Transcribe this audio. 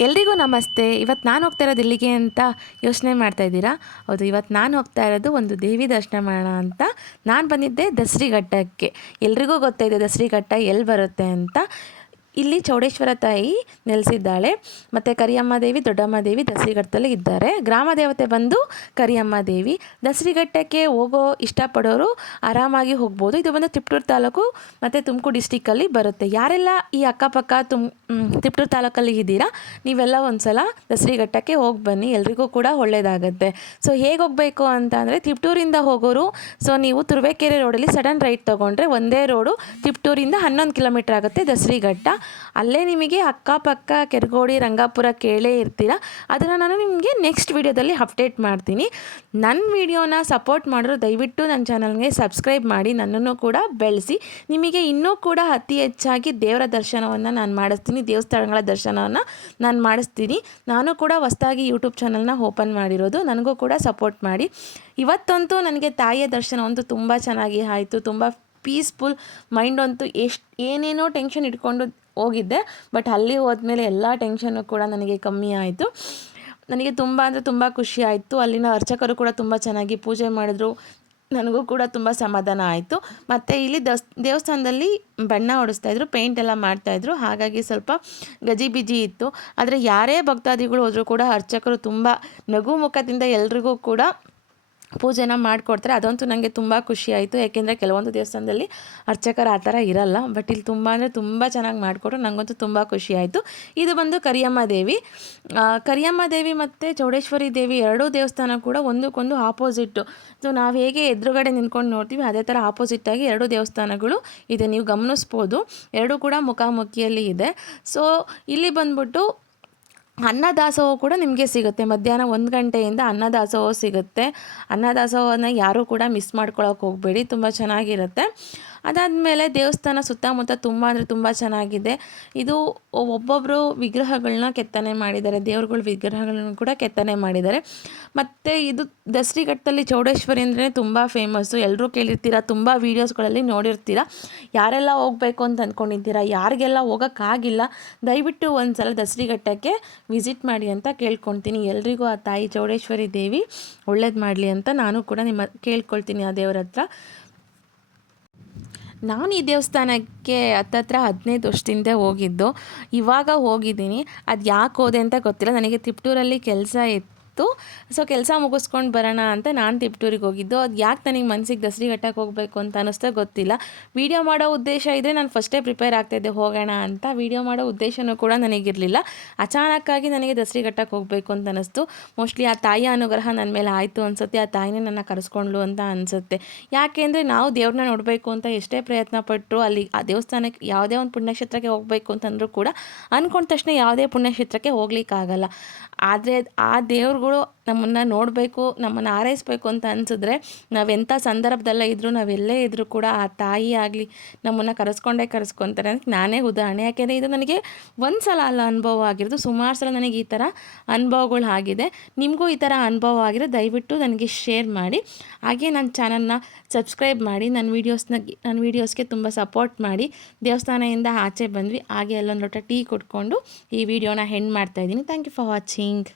ಎಲ್ರಿಗೂ ನಮಸ್ತೆ. ಇವತ್ತು ನಾನು ಹೋಗ್ತಾ ಇರೋದು ಇಲ್ಲಿಗೆ ಅಂತ ಯೋಚನೆ ಮಾಡ್ತಾ ಇದ್ದೀರಾ? ಹೌದು ಇವತ್ತು ನಾನು ಹೋಗ್ತಾ ಇರೋದು ಒಂದು ದೇವಿ ದರ್ಶನ ಮಾಡೋಣ ಅಂತ ನಾನು ಬಂದಿದ್ದೆ ದಸರಿಘಟ್ಟಕ್ಕೆ. ಎಲ್ರಿಗೂ ಗೊತ್ತಾಯಿದೆ ದಸರಿಘಟ್ಟ ಎಲ್ಲಿ ಬರುತ್ತೆ ಅಂತ. ಇಲ್ಲಿ ಚೌಡೇಶ್ವರ ತಾಯಿ ನೆಲೆಸಿದ್ದಾಳೆ. ಮತ್ತು ಕರಿಯಮ್ಮ ದೇವಿ, ದೊಡ್ಡಮ್ಮ ದೇವಿ ದಸರಿಘಟ್ಟದಲ್ಲಿ ಇದ್ದಾರೆ. ಗ್ರಾಮ ದೇವತೆ ಬಂದು ಕರಿಯಮ್ಮ ದೇವಿ. ದಸರಿಘಟ್ಟಕ್ಕೆ ಹೋಗೋ ಇಷ್ಟಪಡೋರು ಆರಾಮಾಗಿ ಹೋಗ್ಬೋದು. ಇದು ಬಂದು ತಿಪ್ಟೂರು ತಾಲೂಕು ಮತ್ತು ತುಮಕೂರು ಡಿಸ್ಟಿಕ್ಕಲ್ಲಿ ಬರುತ್ತೆ. ಯಾರೆಲ್ಲ ಈ ಅಕ್ಕಪಕ್ಕ ತುಮ್ ತಿಪ್ಟೂರು ತಾಲೂಕಲ್ಲಿ ಇದ್ದೀರಾ, ನೀವೆಲ್ಲ ಒಂದು ಸಲ ದಸರಿಘಟ್ಟಕ್ಕೆ ಹೋಗಿ ಬನ್ನಿ. ಎಲ್ರಿಗೂ ಕೂಡ ಒಳ್ಳೆಯದಾಗತ್ತೆ ಸೊ ಹೇಗೆ ಹೋಗಬೇಕು ಅಂತ ಅಂದರೆ ತಿಪ್ಟೂರಿಂದ ಹೋಗೋರು, ಸೊ ನೀವು ತುರುವೇಕೆರೆ ರೋಡಲ್ಲಿ ಸಡನ್ ರೈಟ್ ತೊಗೊಂಡ್ರೆ ಒಂದೇ ರೋಡು ತಿಪ್ಟೂರಿಂದ ಹನ್ನೊಂದು ಕಿಲೋಮೀಟ್ರ್ ಆಗುತ್ತೆ ದಸರಿಘಟ್ಟ. ಅಲ್ಲೇ ನಿಮಗೆ ಅಕ್ಕಪಕ್ಕ ಕೆರಗೋಡಿ, ರಂಗಾಪುರ ಕೇಳೇ ಇರ್ತೀರ. ಅದನ್ನು ನಾನು ನಿಮಗೆ ನೆಕ್ಸ್ಟ್ ವೀಡಿಯೋದಲ್ಲಿ ಅಪ್ಡೇಟ್ ಮಾಡ್ತೀನಿ. ನನ್ನ ವಿಡಿಯೋನ ಸಪೋರ್ಟ್ ಮಾಡಿದ್ರು ದಯವಿಟ್ಟು ನನ್ನ ಚಾನಲ್ಗೆ ಸಬ್ಸ್ಕ್ರೈಬ್ ಮಾಡಿ, ನನ್ನನ್ನು ಕೂಡ ಬೆಳೆಸಿ. ನಿಮಗೆ ಇನ್ನೂ ಕೂಡ ಅತಿ ಹೆಚ್ಚಾಗಿ ದೇವರ ದರ್ಶನವನ್ನು ನಾನು ಮಾಡಿಸ್ತೀನಿ. ದೇವಸ್ಥಾನಗಳ ದರ್ಶನವನ್ನು ನಾನು ಮಾಡಿಸ್ತೀನಿ. ನಾನು ಕೂಡ ಹೊಸ್ದಾಗಿ ಯೂಟ್ಯೂಬ್ ಚಾನಲ್ನ ಓಪನ್ ಮಾಡಿರೋದು. ನನಗೂ ಕೂಡ ಸಪೋರ್ಟ್ ಮಾಡಿ. ಇವತ್ತಂತೂ ನನಗೆ ತಾಯಿಯ ದರ್ಶನ ಅಂತೂ ತುಂಬ ಚೆನ್ನಾಗಿ ಆಯಿತು. ತುಂಬ ಪೀಸ್ಫುಲ್ ಮೈಂಡ್ ಅಂತೂ ಎಷ್ಟು ಏನೇನೋ ಟೆನ್ಷನ್ ಇಟ್ಕೊಂಡು ಹೋಗಿದ್ದೆ. ಬಟ್ ಅಲ್ಲಿ ಹೋದ್ಮೇಲೆ ಎಲ್ಲ ಟೆನ್ಷನ್ನು ಕೂಡ ನನಗೆ ಕಮ್ಮಿ ಆಯಿತು. ನನಗೆ ತುಂಬ ಅಂದರೆ ತುಂಬ ಖುಷಿ ಆಯಿತು. ಅಲ್ಲಿನ ಅರ್ಚಕರು ಕೂಡ ತುಂಬ ಚೆನ್ನಾಗಿ ಪೂಜೆ ಮಾಡಿದ್ರು. ನನಗೂ ಕೂಡ ತುಂಬ ಸಮಾಧಾನ ಆಯಿತು. ಮತ್ತು ಇಲ್ಲಿ ದಸ್, ದೇವಸ್ಥಾನದಲ್ಲಿ ಬಣ್ಣ ಹೊಡಿಸ್ತಾಯಿದ್ರು ಪೇಂಟ್ ಎಲ್ಲ ಮಾಡ್ತಾಯಿದ್ರು ಹಾಗಾಗಿ ಸ್ವಲ್ಪ ಗಜಿಬಿಜಿ ಇತ್ತು. ಆದರೆ ಯಾರೇ ಭಕ್ತಾದಿಗಳು ಹೋದರೂ ಕೂಡ ಅರ್ಚಕರು ತುಂಬ ನಗು ಮುಖದಿಂದ ಎಲ್ರಿಗೂ ಕೂಡ ಪೂಜೆನ ಮಾಡಿಕೊಡ್ತಾರೆ. ಅದಂತೂ ನನಗೆ ತುಂಬ ಖುಷಿ ಆಯಿತು. ಯಾಕೆಂದರೆ ಕೆಲವೊಂದು ದೇವಸ್ಥಾನದಲ್ಲಿ ಅರ್ಚಕರು ಆ ಥರ ಇರಲ್ಲ. ಬಟ್ ಇಲ್ಲಿ ತುಂಬ ಅಂದರೆ ತುಂಬ ಚೆನ್ನಾಗಿ ಮಾಡಿಕೊಟ್ರು. ನನಗಂತೂ ತುಂಬ ಖುಷಿ ಆಯಿತು. ಇದು ಬಂದು ಕರಿಯಮ್ಮ ದೇವಿ. ಕರಿಯಮ್ಮ ದೇವಿ ಮತ್ತು ಚೌಡೇಶ್ವರಿ ದೇವಿ ಎರಡೂ ದೇವಸ್ಥಾನ ಕೂಡ ಒಂದಕ್ಕೊಂದು ಆಪೋಸಿಟ್ಟು ಸೊ ನಾವು ಹೇಗೆ ಎದುರುಗಡೆ ನಿಂತ್ಕೊಂಡು ನೋಡ್ತೀವಿ, ಅದೇ ಥರ ಆಪೋಸಿಟ್ಟಾಗಿ ಎರಡೂ ದೇವಸ್ಥಾನಗಳು ಇದೆ. ನೀವು ಗಮನಿಸ್ಬೋದು. ಎರಡೂ ಕೂಡ ಮುಖಾಮುಖಿಯಲ್ಲಿ ಇದೆ. ಸೊ ಇಲ್ಲಿ ಬಂದ್ಬಿಟ್ಟು ಅನ್ನದಾಸೋಹ ಕೂಡ ನಿಮಗೆ ಸಿಗುತ್ತೆ. ಮಧ್ಯಾಹ್ನ ಒಂದು ಗಂಟೆಯಿಂದ ಅನ್ನದಾಸೋಹ ಸಿಗುತ್ತೆ. ಅನ್ನದಾಸೋಹನ ಯಾರೂ ಕೂಡ ಮಿಸ್ ಮಾಡ್ಕೊಳಕ್ಕೆ ಹೋಗಬೇಡಿ. ತುಂಬ ಚೆನ್ನಾಗಿರುತ್ತೆ. ಅದಾದಮೇಲೆ ದೇವಸ್ಥಾನ ಸುತ್ತಮುತ್ತ ತುಂಬ ಅಂದರೆ ತುಂಬ ಚೆನ್ನಾಗಿದೆ. ಇದು ಒಬ್ಬೊಬ್ಬರು ವಿಗ್ರಹಗಳನ್ನ ಕೆತ್ತನೆ ಮಾಡಿದ್ದಾರೆ. ದೇವ್ರುಗಳ ವಿಗ್ರಹಗಳನ್ನು ಕೂಡ ಕೆತ್ತನೆ ಮಾಡಿದ್ದಾರೆ. ಮತ್ತು ಇದು ದಸರಿಘಟ್ಟದಲ್ಲಿ ಚೌಡೇಶ್ವರಿ ಅಂದ್ರೆ ತುಂಬ ಫೇಮಸ್ಸು ಎಲ್ಲರೂ ಕೇಳಿರ್ತೀರ, ತುಂಬ ವೀಡಿಯೋಸ್ಗಳಲ್ಲಿ ನೋಡಿರ್ತೀರ. ಯಾರೆಲ್ಲ ಹೋಗಬೇಕು ಅಂತ ಅಂದ್ಕೊಂಡಿದ್ದೀರಾ ಯಾರಿಗೆಲ್ಲ ಹೋಗೋಕ್ಕಾಗಿಲ್ಲ? ದಯವಿಟ್ಟು ಒಂದು ಸಲ ದಸರಿಘಟ್ಟಕ್ಕೆ ವಿಸಿಟ್ ಮಾಡಿ ಅಂತ ಕೇಳ್ಕೊಳ್ತೀನಿ. ಎಲ್ರಿಗೂ ಆ ತಾಯಿ ಚೌಡೇಶ್ವರಿ ದೇವಿ ಒಳ್ಳೇದು ಮಾಡಲಿ ಅಂತ ನಾನು ಕೂಡ ನಿಮ್ಮ ಕೇಳ್ಕೊಳ್ತೀನಿ ಆ ದೇವರ ಹತ್ರ ನಾನು ಈ ದೇವಸ್ಥಾನಕ್ಕೆ ಹತ್ತತ್ರ ಹದಿನೈದು ವರ್ಷದಿಂದ ಹೋಗಿದ್ದು, ಇವಾಗ ಹೋಗಿದ್ದೀನಿ. ಅದು ಯಾಕೆ ಹೋದೆ ಅಂತ ಗೊತ್ತಿಲ್ಲ. ನನಗೆ ತಿಪ್ಟೂರಲ್ಲಿ ಕೆಲಸ ಇತ್ತು. ಸೊ ಕೆಲಸ ಮುಗಿಸ್ಕೊಂಡು ಬರೋಣ ಅಂತ ನಾನು ತಿಪ್ಟೂರಿಗೆ ಹೋಗಿದ್ದು. ಅದು ಯಾಕೆ ನನಗೆ ಮನಸ್ಸಿಗೆ ದಸರಿಘಟ್ಟಕ್ಕೆ ಹೋಗಬೇಕು ಅಂತ ಅನ್ನಿಸ್ತಾ ಗೊತ್ತಿಲ್ಲ. ವೀಡಿಯೋ ಮಾಡೋ ಉದ್ದೇಶ ಇದ್ದರೆ ನಾನು ಫಸ್ಟೇ ಪ್ರಿಪೇರ್ ಆಗ್ತಾಯಿದ್ದೆ ಹೋಗೋಣ ಅಂತ. ವೀಡಿಯೋ ಮಾಡೋ ಉದ್ದೇಶನೂ ಕೂಡ ನನಗಿರಲಿಲ್ಲ. ಅಚಾನಕ್ಕಾಗಿ ನನಗೆ ದಸರಿಘಟ್ಟಕ್ಕೆ ಹೋಗಬೇಕು ಅಂತ ಅನ್ನಿಸ್ತು. ಮೋಸ್ಟ್ಲಿ ಆ ತಾಯಿಯ ಅನುಗ್ರಹ ನನ್ನ ಮೇಲೆ ಆಯಿತು ಅನಿಸುತ್ತೆ, ಆ ತಾಯಿನೇ ನನ್ನ ಕರೆಸ್ಕೊಂಡ್ಲು ಅಂತ ಅನಿಸುತ್ತೆ. ಯಾಕೆಂದರೆ ನಾವು ದೇವ್ರನ್ನ ನೋಡಬೇಕು ಅಂತ ಎಷ್ಟೇ ಪ್ರಯತ್ನ ಪಟ್ಟರು ಅಲ್ಲಿ ಆ ದೇವಸ್ಥಾನಕ್ಕೆ ಯಾವುದೇ ಒಂದು ಪುಣ್ಯಕ್ಷೇತ್ರಕ್ಕೆ ಹೋಗಬೇಕು ಅಂತಂದರೂ ಕೂಡ ಅಂದ್ಕೊಂಡ ತಕ್ಷಣ ಯಾವುದೇ ಪುಣ್ಯಕ್ಷೇತ್ರಕ್ಕೆ ಹೋಗ್ಲಿಕ್ಕಾಗಲ್ಲ. ಆದರೆ ಆ ದೇವ್ರುಗಳು ನಮ್ಮನ್ನು ನೋಡಬೇಕು, ನಮ್ಮನ್ನು ಆರೈಸಬೇಕು ಅಂತ ಅನಿಸಿದ್ರೆ ನಾವೆಂಥ ಸಂದರ್ಭದಲ್ಲೇ ಇದ್ದರೂ ನಾವೆಲ್ಲೇ ಇದ್ದರೂ ಕೂಡ ಆ ತಾಯಿ ಆಗಲಿ ನಮ್ಮನ್ನು ಕರೆಸ್ಕೊಂಡೇ ಕರೆಸ್ಕೊತಾರೆ ಅಂತ ನಾನೇ ಉದಾಹರಣೆ. ಯಾಕೆಂದರೆ ಇದು ನನಗೆ ಒಂದು ಸಲ ಅಲ್ಲ ಅನುಭವ ಆಗಿರೋದು. ಸುಮಾರು ಸಲ ನನಗೆ ಈ ಥರ ಅನುಭವಗಳು ಆಗಿದೆ. ನಿಮಗೂ ಈ ಥರ ಅನುಭವ ಆಗಿರೋ ದಯವಿಟ್ಟು ನನಗೆ ಶೇರ್ ಮಾಡಿ. ಹಾಗೆ ನನ್ನ ಚಾನಲ್ನ ಸಬ್ಸ್ಕ್ರೈಬ್ ಮಾಡಿ, ನನ್ನ ವೀಡಿಯೋಸ್ನ ನನ್ನ ವೀಡಿಯೋಸ್ಗೆ ತುಂಬ ಸಪೋರ್ಟ್ ಮಾಡಿ. ದೇವಸ್ಥಾನದಿಂದ ಆಚೆ ಬಂದ್ವಿ. ಹಾಗೆ ಅಲ್ಲೊಂದು ಲೋಟ ಟೀ ಕೊಟ್ಕೊಂಡು ಈ ವಿಡಿಯೋನ ಹೆಂಡ್ ಮಾಡ್ತಾಯಿದ್ದೀನಿ ಥ್ಯಾಂಕ್ ಯು ಫಾರ್ ವಾಚಿಂಗ್.